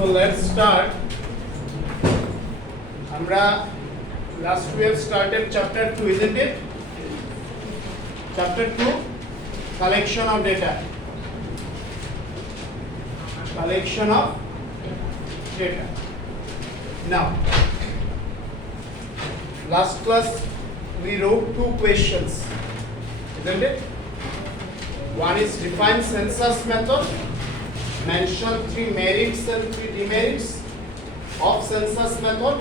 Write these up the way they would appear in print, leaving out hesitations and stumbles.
So let's start. Last we have started chapter 2, isn't it? Chapter 2, collection of data. Collection of data. Now, last class we wrote 2 questions, isn't it? One is define census method, mention 3 merits and 3 demerits of census method,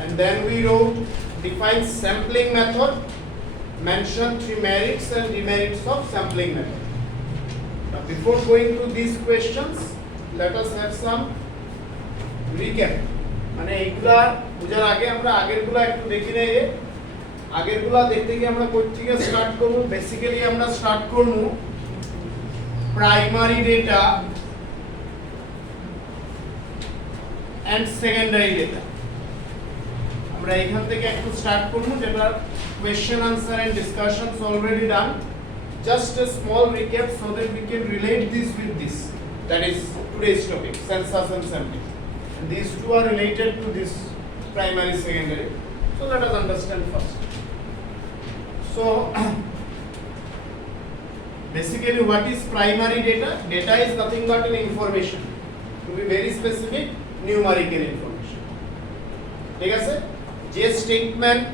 and then we wrote define sampling method, mention 3 merits and demerits of sampling method. Now before going to these questions, let us have some recap. মানে এইগুলা বুঝার আগে আমরা আগেরগুলা একটু দেখি নেই। আগেরগুলা দেখতে গিয়ে আমরা কই থেকে স্টার্ট করব? বেসিক্যালি আমরা স্টার্ট করব primary data and secondary data. আমরা এখান থেকে একটু স্টার্ট করব, যেটা question answer and discussions already done. Just a small recap so that we can relate this with this. That is today's topic, census and sampling. And these two are related to this primary, secondary. So let us understand first. So basically, what is primary data? Data is nothing but an information. To be very specific, numerical information. ঠিক আছে? যে statement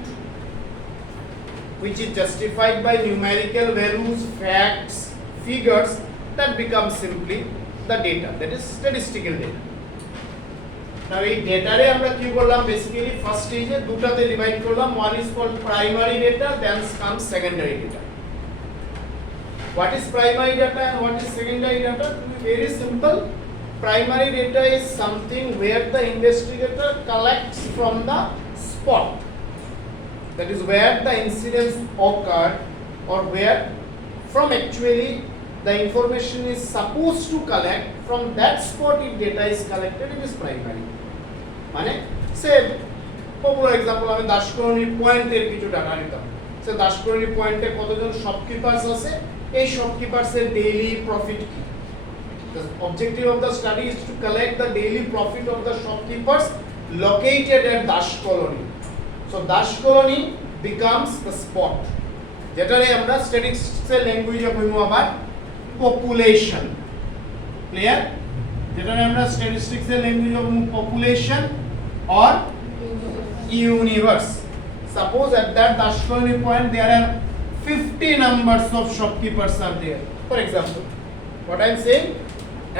which is justified by numerical values, facts, figures, that becomes simply the data, that is statistical data. Now এই ডেটারে আমরা কি করলাম? Basically first স্টেজে দুটাতে divide করলাম। One is called primary data, then comes secondary data. What is primary data and what is secondary data? To be very simple, primary data is something where the investigator collects from the spot. That is where the incidents occurred, or where from actually the information is supposed to collect. From that spot, if data is collected, it is primary. মানে সে popular example আমি দাশকরণী পয়েন্টের কিছু data নিতাম। সে দাশকরণী পয়েন্টে কতজন শপকিপারস আছে, এই শপকিপারসের daily profit কি। The objective of the study is to collect the daily profit of the shopkeepers located at Dash Colony. So Dash Colony becomes the spot. যেটারে আমরা স্ট্যাটিস্টিক্সের ল্যাঙ্গুয়েজে কইমু আবার পপুলেশন। ক্লিয়ার? যেটারে আমরা স্ট্যাটিস্টিক্সের ল্যাঙ্গুয়েজে কইমু population or universe. Suppose at that Dash Colony point there are 50 numbers of shopkeepers are there. For example, what I am saying,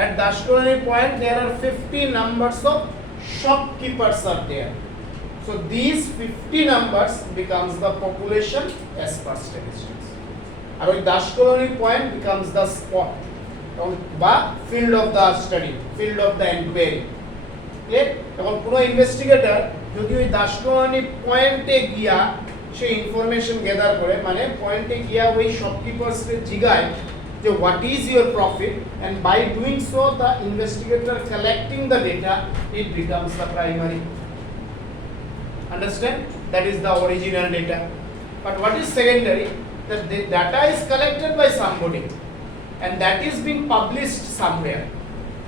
at Dash Colony point there are 50 numbers of shopkeepers are there. So these 50 numbers becomes the population as per statistics. And with Dash Colony point becomes the spot বা field of the study, field of the inquiry. Clear? এখন কোনো investigator যদি ওই Dash Colony পয়েন্টে গিয়া সেই information gather করে, মানে পয়েন্টে গিয়া ওই শপকিপারসকে জিগায় যে what is your profit, and by doing so the investigator collecting the data, it becomes the primary. Understand? That is the original data. But what is secondary? That the data is collected by somebody and that is being published somewhere.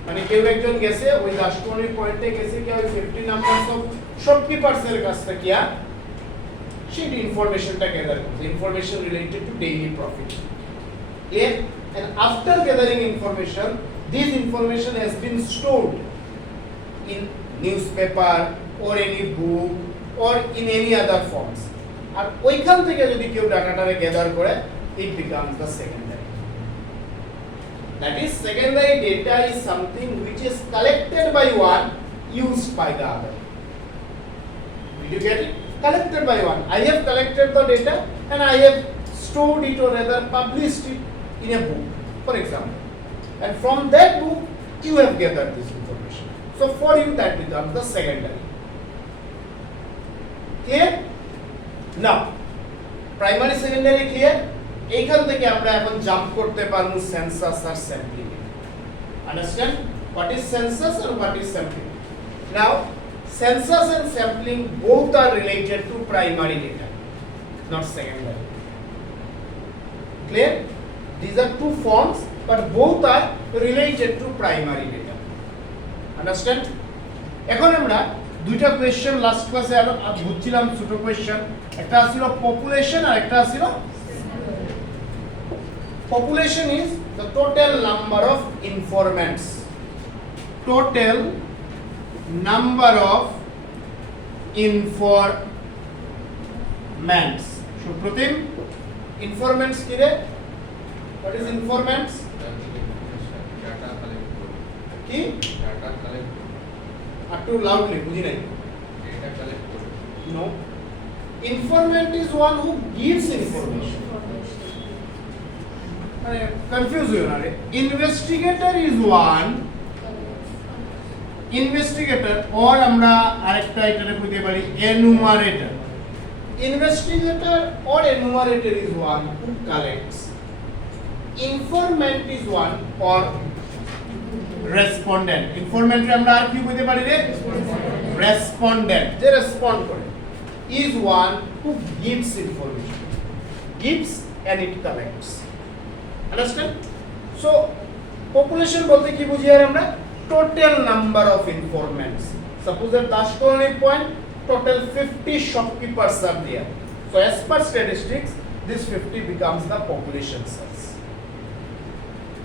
মানে কেউ একজন গেছে ওই দাশকরণী পয়েন্টে গেছে কি ওই 50 numbers of শপকিপারস এর কাছ থেকে সেই ইনফরমেশনটা গ্যাদার করছে, information related to daily profit. Clear? And after gathering information, this information has been stored in newspaper or any book or in any other forms. আর ওইখান থেকে যদি কেউ ডাটাটারে গ্যাদার করে, it becomes the secondary. That is, secondary data is something which is collected by one, used by the other. Did you get it? Collected by one. I have collected the data and I have stored it, or rather published it in a book, for example. And from that book, you have gathered this information. So for you, that becomes the secondary. Clear? Now, primary, secondary clear? এইখান থেকে আমরা এখন jump করতে পারবো census আর sampling. Understand? What is census and what is sampling? Now, census and sampling both are related to primary data, not secondary. Clear? These are two forms, but both are related to primary data. Understand? এখন আমরা দুইটা question last ক্লাসে বুঝছিলাম, ছোট question, একটা ছিল population আর একটা ছিল population is the total number of informants. Total number of informants. So Pratim, informants ki re? What is informants? Data collect. Ki? Data collect. Too loudly, bujhi nahi. Data collect. No. Informant is one who gives information. Confuse you na re. Investigator is one. Investigator or আমরা আরেকটা এটারে কইতে পারি enumerator. Investigator or enumerator is one who collects. Informant is one or respondent. Informant আমরা আর কি কইতে পারি রে? Respondent. যে রেসপন্ড করে is one who gives information. Gives and it collects. Understand? So population বলতে কি বুঝি আর আমরা? Total number of informants. Suppose at Dash colony point, total 50 shopkeepers are there. So as per statistics, this 50 becomes the population size.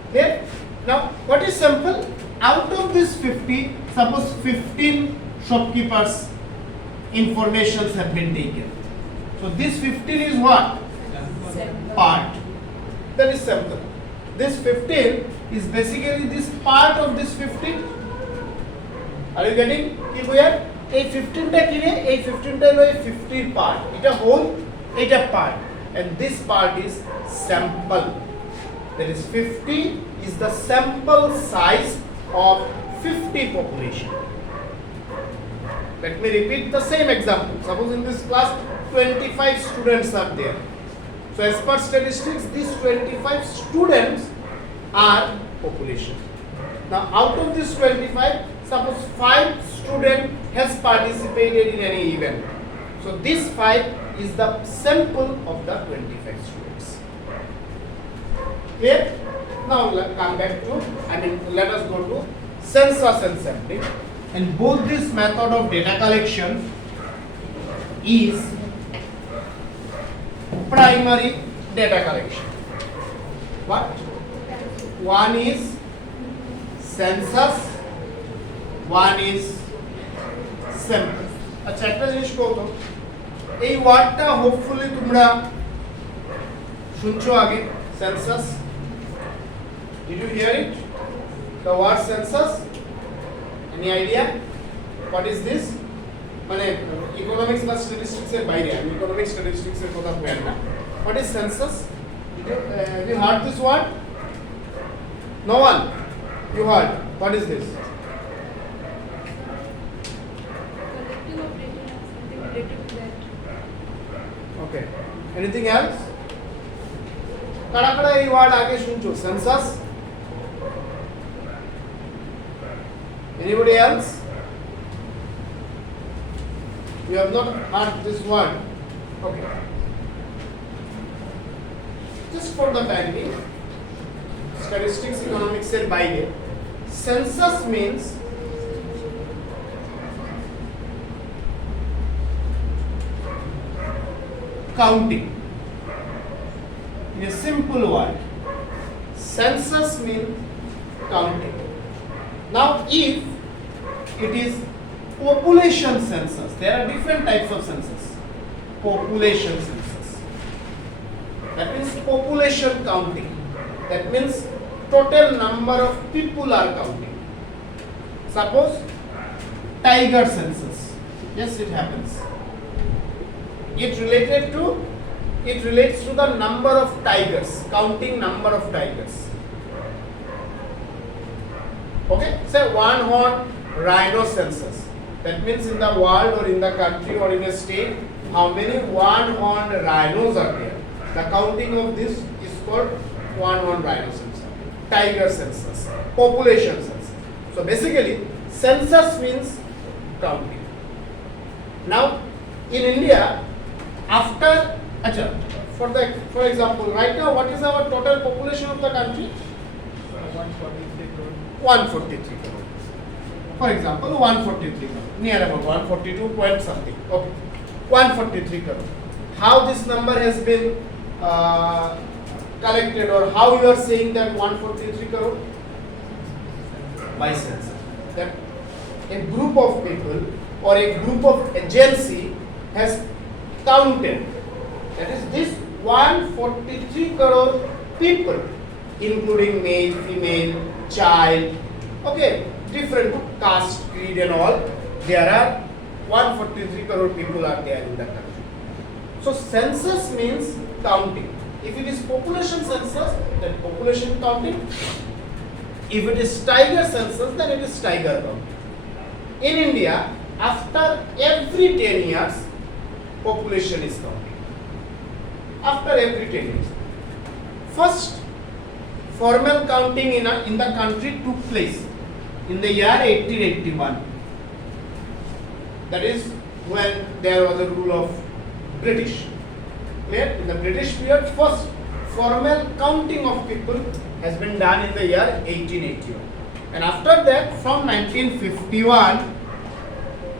Okay? Now, what is sample? Out of this 50, suppose 15 shopkeepers informations have been taken. So this 15 is what? Part. That is sample. This 15 is basically this part of this 15. Are you getting? কি বুঝায়? এই 15টা কি রে? এই 15টা হলো এই 50 part. এটা whole, এটা part. And this part is sample. That is 50 is the sample size of 50 population. Let me repeat the same example. Suppose in this class 25 students are there. So as per statistics, these 25 students are population. Now out of this 25, suppose 5 student has participated in any event. So this 5 is the sample of the 25 students. Clear? Now let's come back to, let us go to census and sampling. And both this method of data collection is primary data collection. What? One is census, one is sample. আচ্ছা একটা জিনিস বলতো, এই ওয়ার্ডটা hopefully তোমরা শুনছো আগে, census. Did you hear it? The word census? Any idea? What is this? মানে ইকোনমিক্স বা স্ট্যাটিস্টিক্স এর বাইরে, আমি ইকোনমিক্স স্ট্যাটিস্টিক্স এর কথা বলি না. What is census? Have you heard this word? No one? You heard? What is this? Collecting of data, something related to that. Okay. Anything else? কারা কারা এই ওয়ার্ড আগে শুনছো? Census? Anybody else? You have not heard this word? Okay. Just for the time being, statistics, economics এর বাইরে, census means counting. In a simple word, census means counting. Now if it is population census, there are different types of census. Population census, that means population counting. That means total number of people are counting. Suppose tiger census. Yes, it happens. It relates to the number of tigers, counting number of tigers. Okay, say one horn rhino census. That means in the world or in the country or in a state, how many one horned rhinos are there. The counting of this is called one horned rhino census. Tiger census, population census. So basically, census means counting. Now, in India, after, for example, right now, what is our total population of the country? 143 crore. For example, 143 crore, near about 142 point something. Okay, 143 crore. How this number has been collected, or how you are saying that 143 crore? By census. That a group of people or a group of agency has counted. That is this 143 crore people, including male, female, child, okay, different caste, creed and all. There are 143 crore people are there in the country. So census means counting. If it is population census, then population counting. If it is tiger census, then it is tiger counting. In India, after every 10 years, population is counted. After every 10 years. First formal counting in the country took place in the year 1881. That is when there was a rule of British. In the British period, first formal counting of people has been done in the year 1881. And after that, from 1951,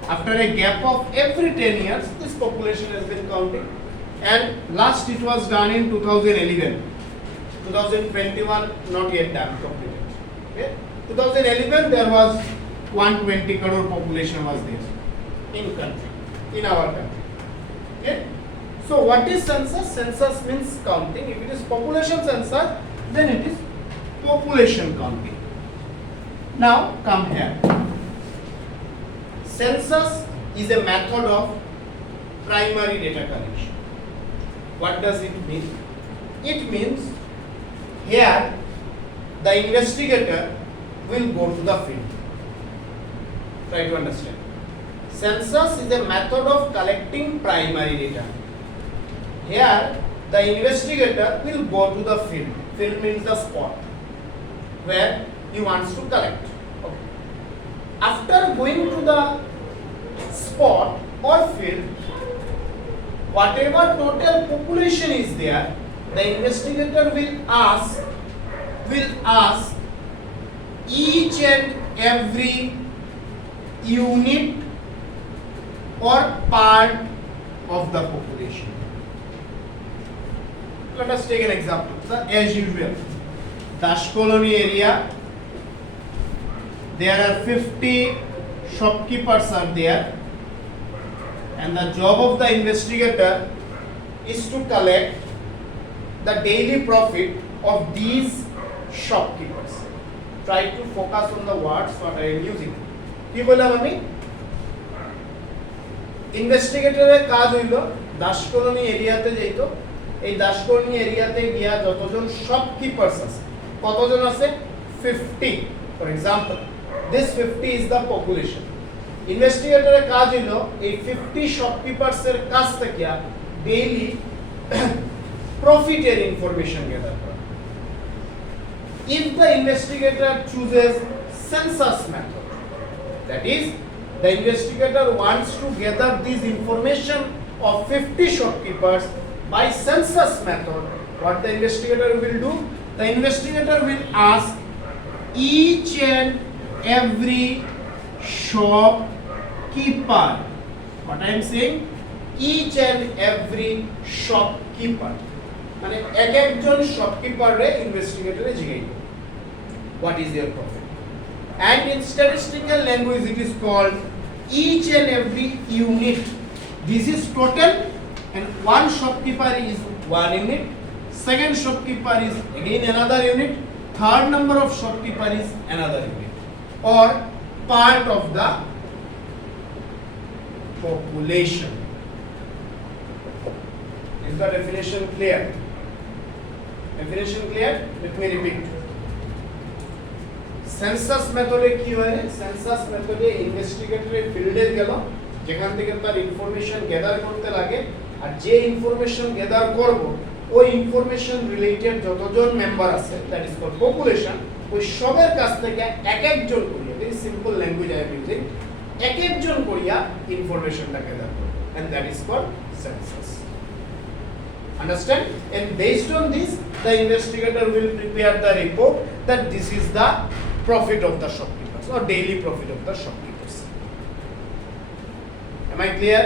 after a gap of every 10 years, this population has been counting. And last it was done in 2011. 2021 not yet done completed. Okay? 2011 there was 120 crore population was there in country, in our country. Okay? So what is census? Census means counting. If it is population census, then it is population counting. Now come here. Census is a method of primary data collection. What does it mean? It means here the investigator will go to the field. Try to understand. Census is a method of collecting primary data. Here the investigator will go to the field. Field means the spot where he wants to collect. Okay. After going to the spot or field, whatever total population is there, the investigator will ask each and every unit or part of the population. Let us take an example. So, as usual, Dash Colony area, there are 50 shopkeepers are there, and the job of the investigator is to collect the daily profit of these shopkeepers. Try to focus on the words what I am using. কি বললাম আমি? ইনভেস্টিগেটরের কাজ হইল Das colony এরিয়াতে যাইতো, এই Das colony এরিয়াতে গিয়া যতজন শপকিপারস আছে, কতজন আছে? 50. For example, this 50 is the population. ইনভেস্টিগেটরের কাজ হইল এই 50 শপকিপারস এর কাছ থেকে ডেইলি প্রফিটের ইনফরমেশন গ্যাদার করা। If the investigator chooses census method, that is, the investigator wants to gather this information of 50 shopkeepers by census method, what the investigator will do? The investigator will ask each and every shopkeeper. What I am saying? Each and every shopkeeper. মানে এক একজন শপকিপারে ইনভেস্টিগেটরে জিজ্ঞাসা করে what is their profit, and in statistical language it is called each and every unit. This is total, and one shopkeeper is one unit, second shopkeeper is again another unit, third number of shopkeeper is another unit, or part of the population. Is the definition clear? Definition clear? Let me repeat. Census মেথডে কি হয়? Census মেথডে investigator ফিল্ডে গেল, যেখান থেকে তার information gather করতে লাগে, আর যে ইনফরমেশন গ্যাদার করব ওই ইনফরমেশন রিলেটেড যতজন মেম্বার আছে, দ্যাট ইজ কল্ড পপুলেশন, ওই সবের কাছ থেকে এক একজন করিয়া, very simple language I am using, এক একজন করিয়া ইনফরমেশনটা গ্যাদার করব, and that is called census. Understand? And based on this, the investigator will prepare the report that this is the profit of the shopkeepers, or daily profit of the shopkeepers. Am I clear?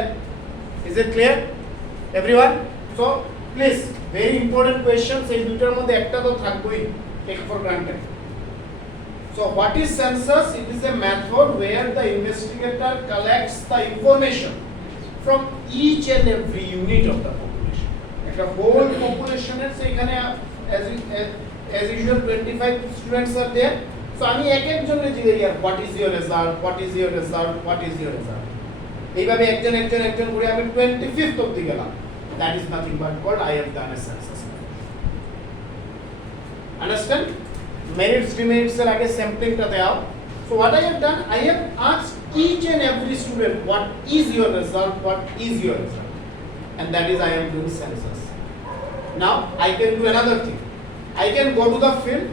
Is it clear, everyone? So please, very important questions এই দুটার মধ্যে একটা তো থাকবেই, take for granted. So what is census? It is a method where the investigator collects the information from each and every unit of the population. একটা whole population এর সেখানে as usual 25 students are there. So আমি এক একজনের জিজ্ঞাসা করি what is your result, what is your result, what is your result. এইভাবে একজন করে আমি 25th অবধি গেলাম. That is nothing but called I have done a census. Understand? Merits demerits এর আগে sampling টা দাও. So what I have done, I have asked each and every student what is your result, what is your result, and that is I am doing census. Now I can do another thing. I can go to the field,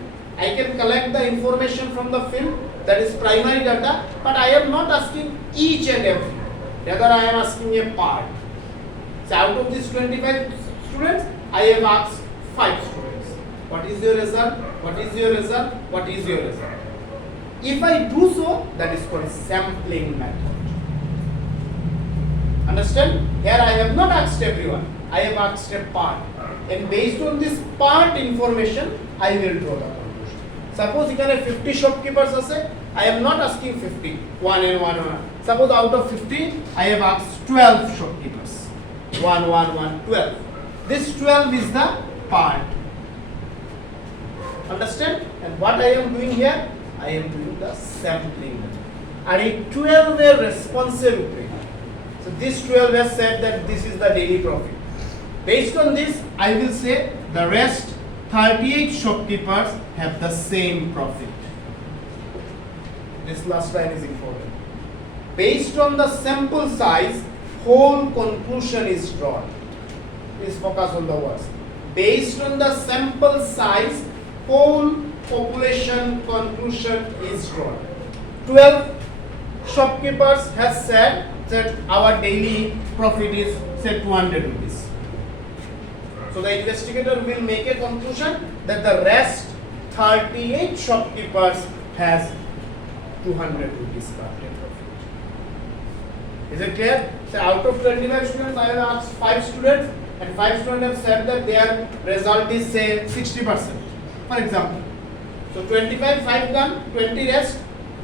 I can collect the information from the field, that is primary data, but I am not asking each and every. Rather I am asking a part. So out of these 25 students, I have asked 5 students. What is your result? What is your result? What is your result? If I do so, that is called sampling method. Understand? Here I have not asked everyone. I have asked a part. And based on this part information, I will draw the conclusion. Suppose এখানে 50 shopkeepers আছে, I am not asking 50, 1 and 1 and 1. Suppose out of 50, I have asked 12 shopkeepers. 1, 1, 1, 12. This 12 is the part. Understand? And what I am doing here? I am doing the sampling method. And a 12 এর response এর উপরে. So this 12 has said that this is the daily profit. Based on this, I will say the rest 38 shopkeepers have the same profit. This last line is important. Based on the sample size, whole conclusion is drawn. Please focus on the words. Based on the sample size, whole population conclusion is drawn. 12 shopkeepers has said that our daily profit is say 200 rupees. So the investigator will make a conclusion that the rest 38 shopkeepers has 200 rupees per day profit. Is it clear? So out of 25 students, I have asked 5 students, and 5 students have said that their result is say 60%. For example, so 25, 5 done, 20 rest.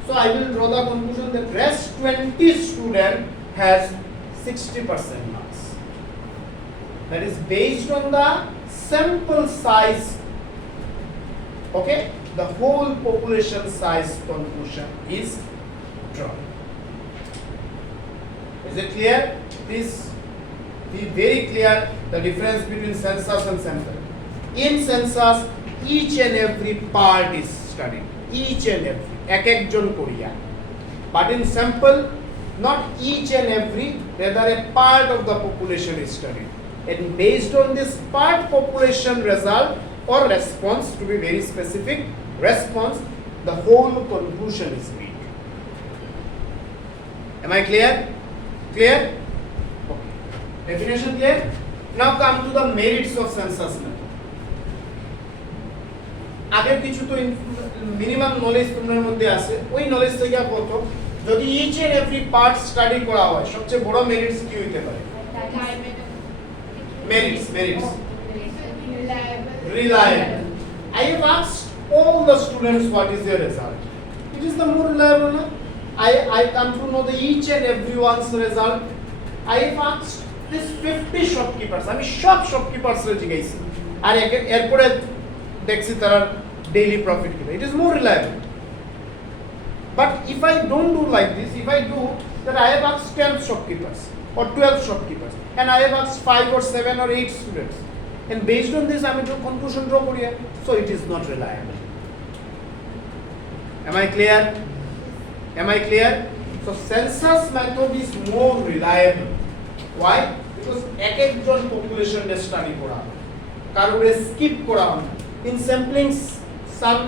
So I will draw the conclusion that rest 20 student has 60% marks. That is based on the sample size. Okay, the whole population size conclusion is drawn. Is it clear? Please be very clear the difference between census and sample. In census, each and every part is studied. Each and every. এক একজন করিয়া. But in sample, not each and every, rather a part of the population is studied. And based on this part population result or response, to be very specific, response, the whole conclusion is made. Am I clear? Clear? Okay. Definition clear? Now come to the merits of census method. আগের কিছু তো minimum knowledge তোমাদের মধ্যে আছে, ওই knowledge থেকে কত যদি each and every part study করা হয় সবচেয়ে বড় মেরিটস কি হতে পারে? Merits. Reliable. I have asked all the students what is their result. It is the more reliable. No? I come to know the each and everyone's result. I have asked this 50 shopkeepers. I mean shopkeepers জিজ্ঞাসি আর এরপরে দেখছি তারা daily profit কিভাবে. It is more reliable. But if I don't do like this, if I do that I have asked 10 shopkeepers or 12 shopkeepers and I have asked 5 or 7 or 8 students, and based on this I am to conclusion draw koriya, so it is not reliable. Am I clear? Am I clear? So census method is more reliable. Why? Because ek ekjon population de study kora karore skip kora hoy. In sampling some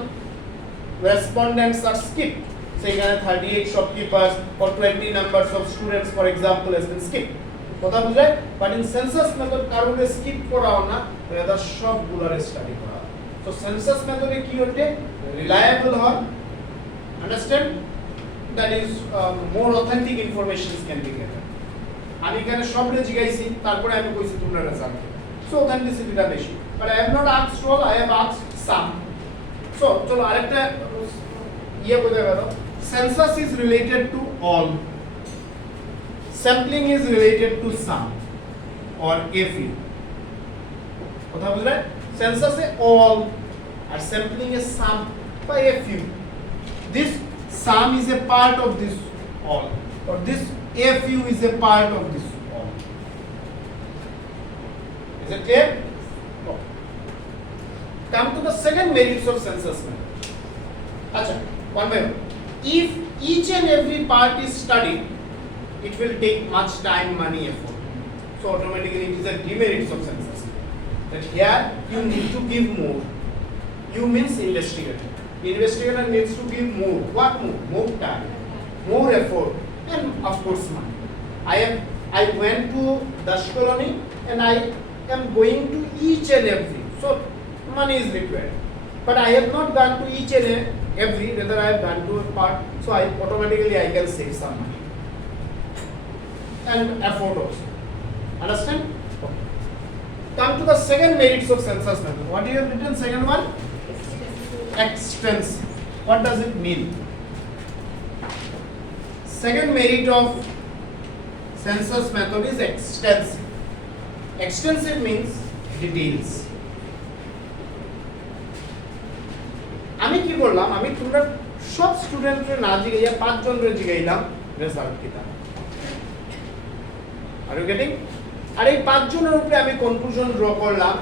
respondents are skipped. Say 38 shopkeepers or 20 numbers of students for example has been skipped. কথা বুঝে? But in census method কারণে skip করা হয় না, rather সবগুলোর study করা হয়. So census method কি হচ্ছে? Reliable হয়. Understand? that is more authentic information can be gathered. আমি এখানে সবরে জিগাইছি তারপরে আমি কইছি তোমরা রেজাল্ট সো অথেন্টিসিটিটা বেশি but I have not asked all I have asked some so চলো আরেকটা ইয়ে বলতে পারো census is related to all sampling is related to some or a few কথা বুঝলে সেন্সাসে অল আর স্যাম্পলিং এ সাম বা a few this sum is a part of this all or this a few is a part of this all is it clear okay. Come to the second merits of census method acha one by one if each and every part is studied it will take much time money effort so automatically it is a demerits of census that here you need to give more you means investigator needs to give more what more time more effort and of course money I went to Dash colony and I am going to each and every so money is required but I have not gone to each and every rather I have gone to a part so I automatically I can save some money and effort also understand okay. Come to the second merits of census method what you have written second one extensive what does it mean second merit of census method is extensive means details আমি কি করলাম আমি তোমরা সব স্টুডেন্টরে না জিগাইয়া 5 জনরে জিগাইলাম result কিটা are you getting আর এই 5 জনের উপরে আমি কনক্লুশন ড্র করলাম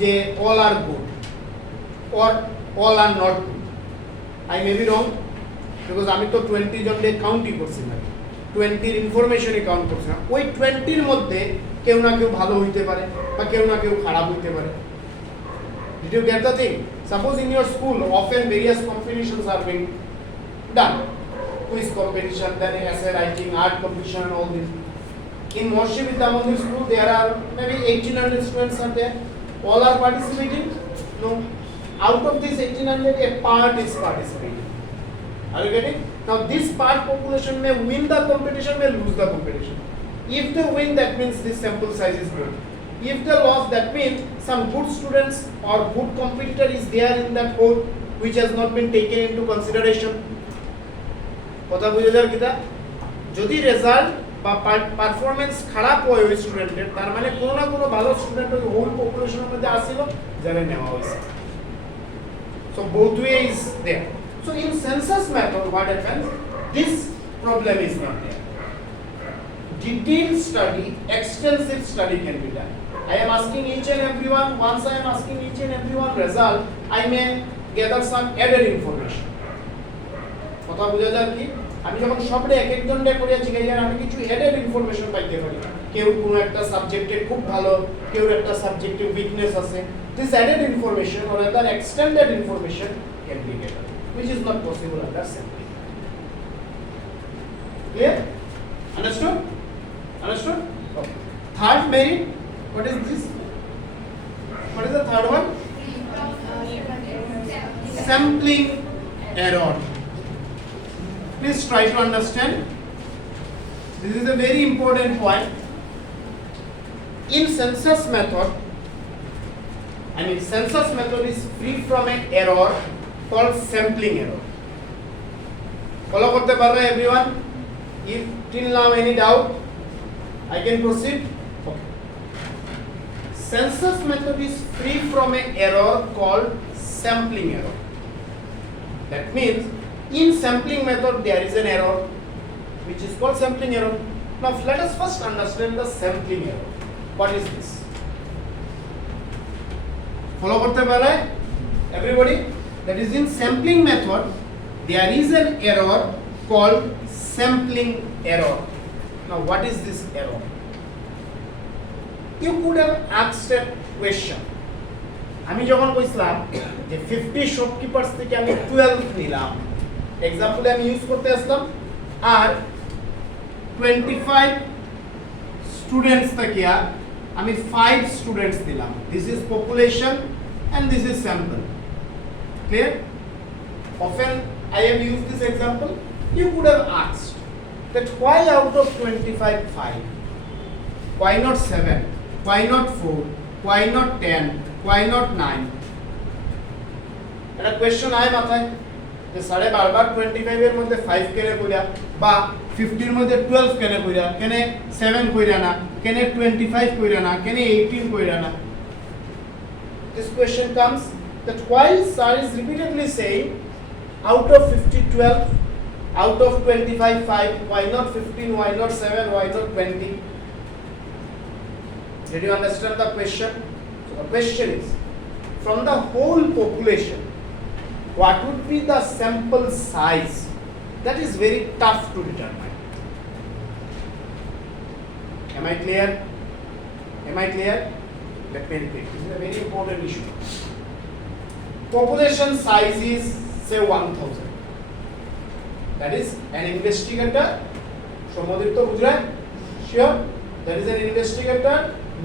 যে all are good or all are not good. I may be wrong because আমি তো 20 জনকে কাউন্টই করছি না 20 এর ইনফরমেশনই কাউন্ট করছি না ওই 20 এর মধ্যে কেউ না কেউ ভালো হইতে পারে বা কেউ না কেউ খারাপ হইতে পারে did you get the thing suppose in your school often various competitions are being done quiz competition then essay writing art competition and all this in Moshi Vidya Mandir school there are maybe 1800 students are there all are participating no out of this 1800 a part is participating are you getting now this part population may win the competition may lose the competition if they win that means this sample size is good if they lost that means some good students or good competitor is there in that cohort which has not been taken into consideration কথা বুঝে যার কিটা যদি result বা performance খারাপ হয় ওই স্টুডেন্টের তার মানে কোনো না কোনো ভালো স্টুডেন্ট ওই হোল পপুলেশনের মধ্যে আসিল যারা নেওয়া হয়েছে so both ways there so in census method what happens this problem is not there detailed study extensive study can be done I am asking each and everyone once I am asking each and everyone result I may gather some added information কথা বুঝা যায় কি আমি যখন সবরে এক একজনকে করে জিজ্ঞাসা আমি কিছু এডেড ইনফরমেশন পাইতে পারি কেউ কোন একটা সাবজেক্টে খুব ভালো কেউ একটা সাবজেক্টে উইকনেস আছে this added information or other extended information can be given which is not possible under sampling clear understood okay third merit what is this what is the third one sampling error please try to understand this is a very important point in census method census method is free from an error called sampling error follow korte parre everyone if till now any doubt I can proceed okay census method is free from an error called sampling error that means in sampling method there is an error which is called sampling error now let us first understand the sampling error what is this follow korte pare everybody that is in sampling method there is an error called sampling error now what is this error you could have asked a question আমি যখন কইছিলাম যে 50 শপকিপারস থেকে আমি 12 নিলাম এক্সাম্পলে আমি use করতে আসলাম আর 25 students থেকে আমি 5 স্টুডেন্টস দিলাম this is population and this is sample clear often I have used this example you could have asked that why out of 25 5? Why not 7? Why not 4? Why not 10? Why not 9? একটা question আয় মাথায় যে সাড়ে বারবার 25 এর মধ্যে 5 কেন কইরা বা 50 এর মধ্যে 12 কেন কইরা কেন 7 কইরা না কেন 25 কইরা না কেন 18 কইরা না this question comes that why sir is repeatedly saying out of 50 12 out of 25 5 why not 15 why not 7 why not 20. Did you understand the question? So the question is, from the whole population, what would be the sample size? That is very tough to determine. Am I clear? Am I clear? Let me repeat. This is a very important issue. Population size is say 1000. That is an investigator. Shomadipto bujhra? Sure. That is an investigator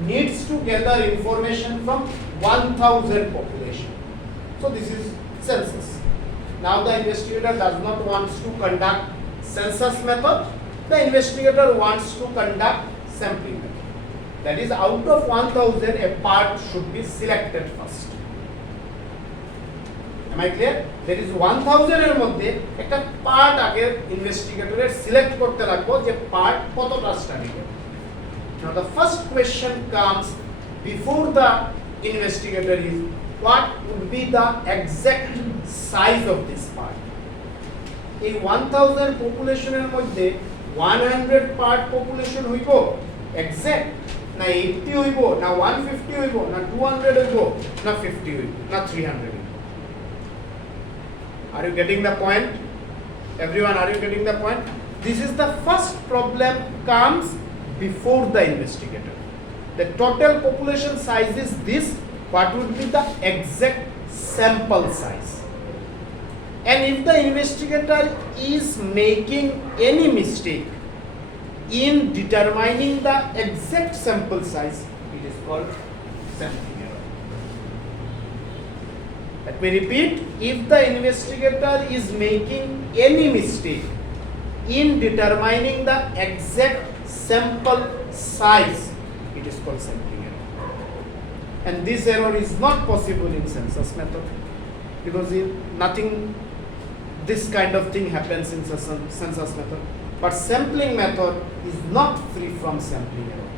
needs to gather information from 1000 population. So this is census. Now the investigator does not want to conduct census method. The investigator wants to conduct sampling method. That is out of 1000 a part should be selected first. Am I clear? There is 1000 এর মধ্যে একটা part আগে ইনভেস্টিগেটরের select করতে লাগবে যে part কতটা study করবে. Now the first question comes before the investigator is what would be the exact size of this part. এই 1000 পপুলেশনের মধ্যে 100 পার্ট পপুলেশন হইব এক্সাক্ট না 80 হইব না 150 হইব না 200 হইব না 50 হইব না 300 হইব. Are you getting the point? Everyone, are you getting the point? This is the first problem comes before the investigator. The total population size is this. What would be the exact sample size? And if the investigator is making any mistake in determining the exact sample size, it is called sampling error. Let me repeat, if the investigator is making any mistake in determining the exact sample size, it is called sampling error. And this error is not possible in census method because nothing this kind of thing happens in census method. But sampling method is not free from sampling error.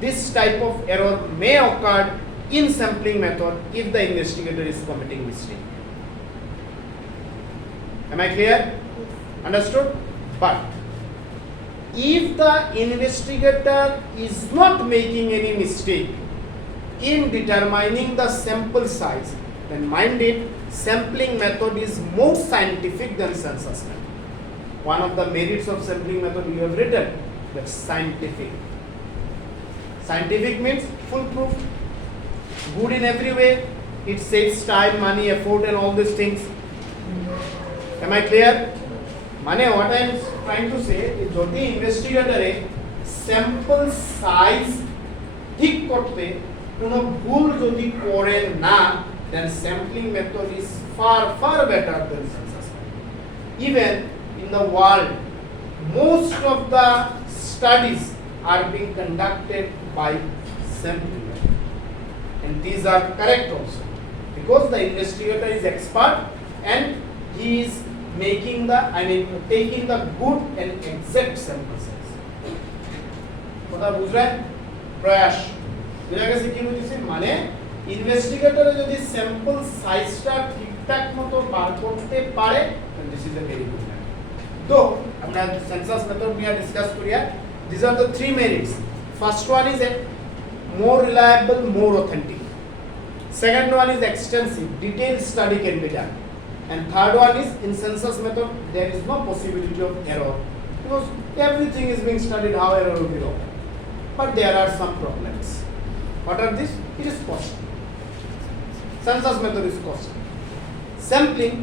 This type of error may occur in sampling method if the investigator is committing mistake. Am I clear? Understood? But if the investigator is not making any mistake in determining the sample size, then mind it, sampling method is more scientific than census method. One of the merits of sampling method we have written, that's scientific. Scientific means foolproof, good in every way, it saves time, money, effort and all these things. Am I clear? মানে what I am trying to say is যদি ইনভেস্টিগেটরে sample size ঠিক করতে কোনো ভুল যদি করে না, then sampling method is far better than census method. Even in the world, most of the studies are being conducted by sampling method, and these are correct also because the investigator is expert and he is taking the good and exact sample size. কথা বুঝলেন? প্রয়াস বুঝা গেছে কি বুঝিছি? মানে investigator যদি sample সাইজটা ঠিকঠাক মতো বার করতে পারে then this is a very good method. তো আমরা সেন্সাস মেথড নিয়ে ডিসকাস করিয়া these are the three merits. First one is a more reliable, more authentic. Second one is extensive, detailed study can be done. And third one is in census method there is no possibility of error because everything is being studied how error will be occur. But there are some problems. What are these? It is costly. Census method is costly. Sampling,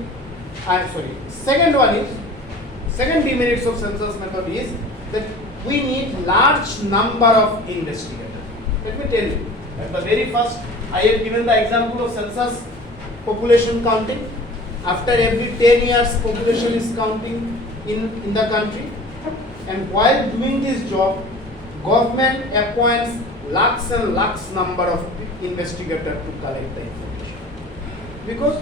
second demerits of census method is that we need large number of investigators. Let me tell you, at the very first I have given the example of census population counting. After every 10 years population is counting, in the country, and while doing this job, government appoints lakhs and lakhs number of investigators to collect the information. Because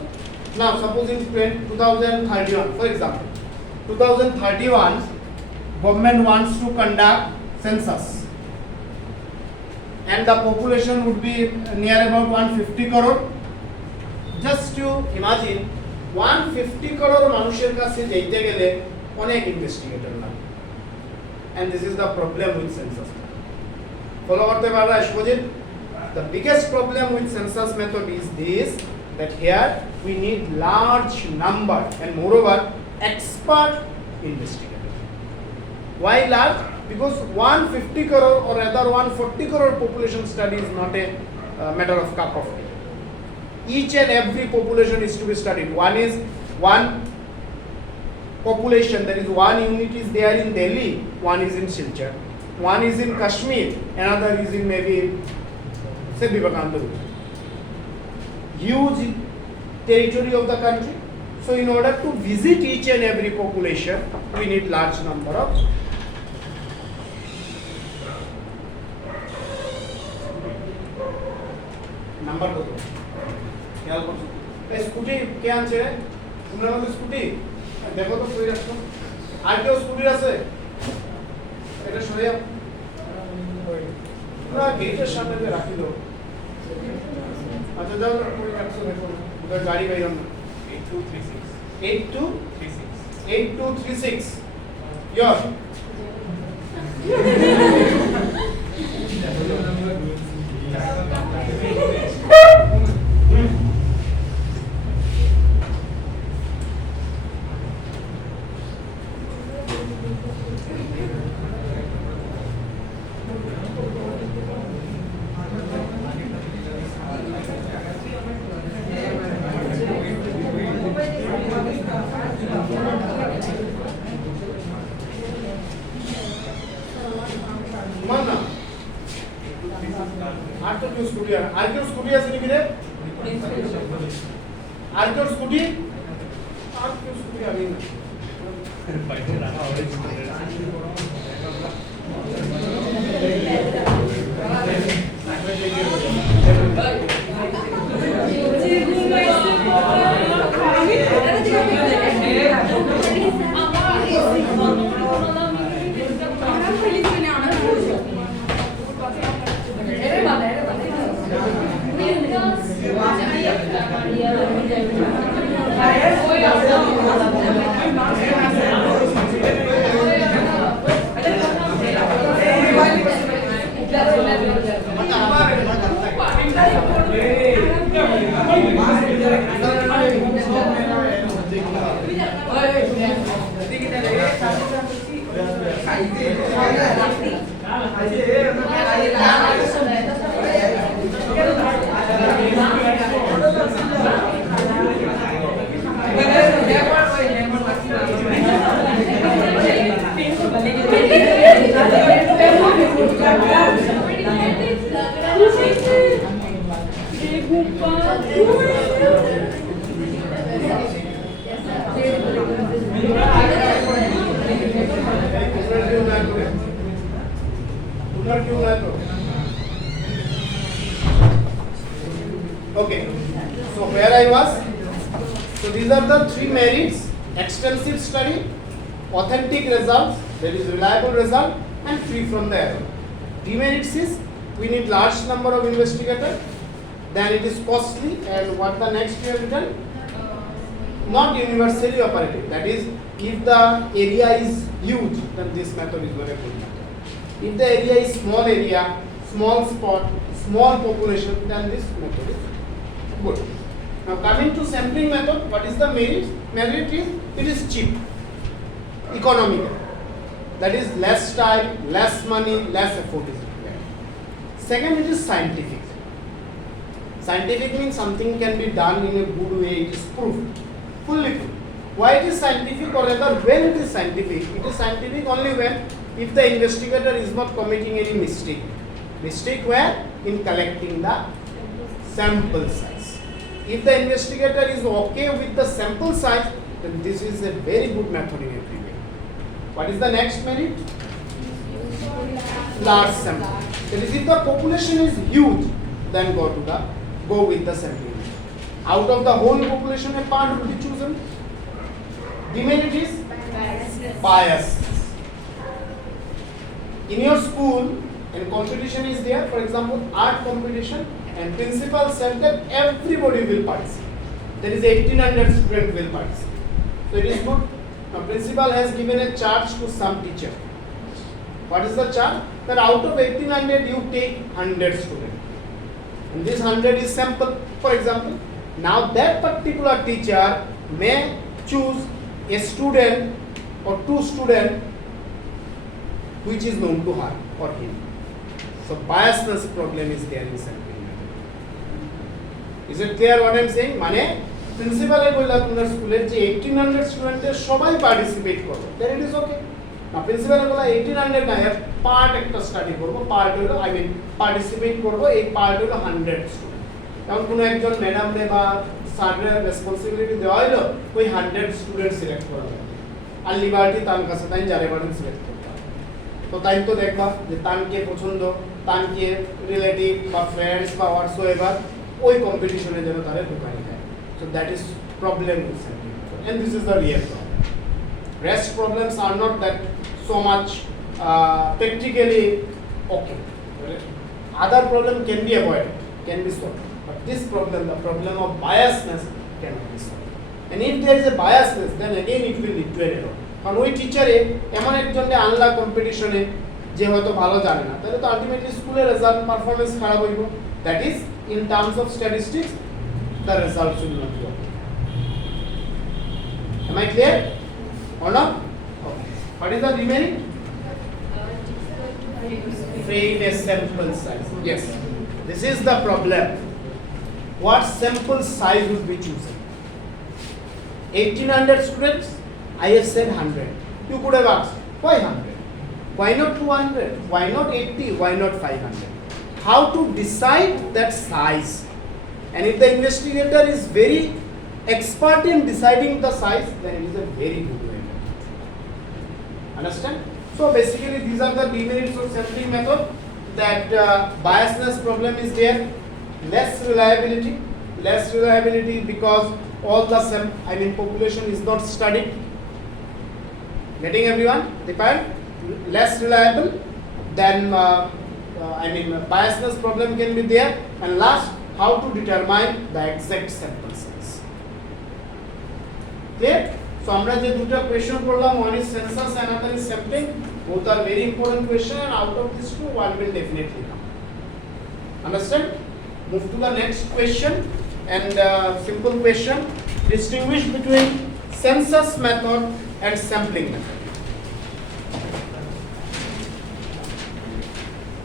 now suppose in 2031, for example, 2031, government wants to conduct census, and the population would be near about 150 crore. Just to imagine 150 crore মানুষের কাছে যেতে গেলে অনেক investigator লাগে, and this is the problem with census. Follow করতে পারবা Sujit? The biggest problem with census method is this, that here we need large number and moreover expert investigator. Why large? Because 150 crore or rather 140 crore population study is not a matter of cup of tea. Each and every population is to be studied. One population, there is one unit is there in Delhi, one is in Silchar, one is in Kashmir, another is in maybe say Vivekananda. Huge territory of the country. So in order to visit each and every population, we need large number of number কত খেয়াল করছো এই scooty কে আনছে তোমরা আমাদের scooty দেখো তো কই রাখছো আর কেউ স্কুটি আছে এটা সরিয়ে পুরো গেটের সামনে দিয়ে রাখি দাও আচ্ছা যাও কই রাখছো দেখো ওটা গাড়ি বাইরাম না 8236 your আর কেউ স্কুটি আছে নাকি রে আর কেউ স্কুটি আমি না বাইরে রাখা হবে Okay, so where I was, so these are the three merits: extensive study, authentic results, there is reliable result, and free from the error. Demerits is we need large number of investigators, then it is costly, and what the next year written, not universally operative. That is, if the area is huge, then this method is very good method. If the area is small area, small spot, small population, then this method is good. Now coming to sampling method, what is the merit? Merit is it is cheap, economical. That is less time, less money, less effort is required. Second, it is scientific. Scientific means something can be done in a good way. It is proved, fully proved. Why it is scientific, or rather when it is scientific? It is scientific only when if the investigator is not committing any mistake. Mistake where? In collecting the sample size. If the investigator is okay with the sample size, then this is a very good method in every way. What is the next merit? Large sample. That is, if the population is huge, then go with the sampling method. Out of the whole population, a part will be chosen. Demerit is bias. In your school, and competition is there, for example, art competition, and principal said that everybody will participate. There is 1800 students will participate. So it is good. Now principal has given a charge to some teacher. What is the charge? That out of 1800 you take 100 students. And this 100 is sample, for example. Now that particular teacher may choose a student or two students which is known to her or him. So biasness problem is there in sampling method. Is it clear what I am saying? মানে প্রিন্সিপালে বললা তোমার স্কুলের যে 1800 স্টুডেন্টের সবাই participate করবে then it is okay. না প্রিন্সিপালে বলা 1800 না এর পার্ট একটা স্টাডি করব, পার্ট হলো পার্টিসিপেট করব, এই পার্ট হলো 100 স্টুডেন্ট। এখন কোনো একজন ম্যাডামরে বা স্যারের রেসপন্সিবিলিটি দেওয়া হলো ওই 100 স্টুডেন্ট সিলেক্ট করা হবে। আর লিবার্টি তার কাছে তাই যারে বারেন সিলেক্ট করতে হবে। তো তাই তো দেখবা যে তানকে পছন্দ, তানকে রিলেটিভ বা ফ্রেন্ডস বা হোয়াটসোএভার ওই কম্পিটিশনে যেন তারে ঢুকাই দেয়। So that is problem with sampling method, and this is the real problem. Rest problems are not that so much practically okay. Other problem can be avoided, can be solved, but this problem, the problem of biasness, cannot be solved. And if there is a biasness, then again it will lead to an error. কারণ ওই টিচারে এমন একজনকে আনলা কম্পিটিশনে যে হয়তো ভালো জানে না, তাহলে তো আলটিমেটলি স্কুলের রেজাল্ট পারফরম্যান্স খারাপ হইব। That is in terms of statistics the results will not be okay. Am I clear or not? Okay. What is the remaining? Frame a sample size. Yes. This is the problem. What sample size would be chosen? 1800 students? I have said 100. You could have asked, why 100? Why not 200? Why not 80? Why not 500? How to decide that size? And if the investigator is very expert in deciding the size, then it is a very good way. Understand? So basically these are the demerits of sampling method. That biasness problem is there, less reliability because all the population is not studied. Getting everyone? The point? Less reliable, then biasness problem can be there, and last, how to determine the exact sample size. Clear? So আমরা যে দুটো question করলাম, one is census and another is sampling. Both are very important question, and out of these two one will definitely come. Understand? Move to the next question, and simple question: distinguish between census method and sampling method.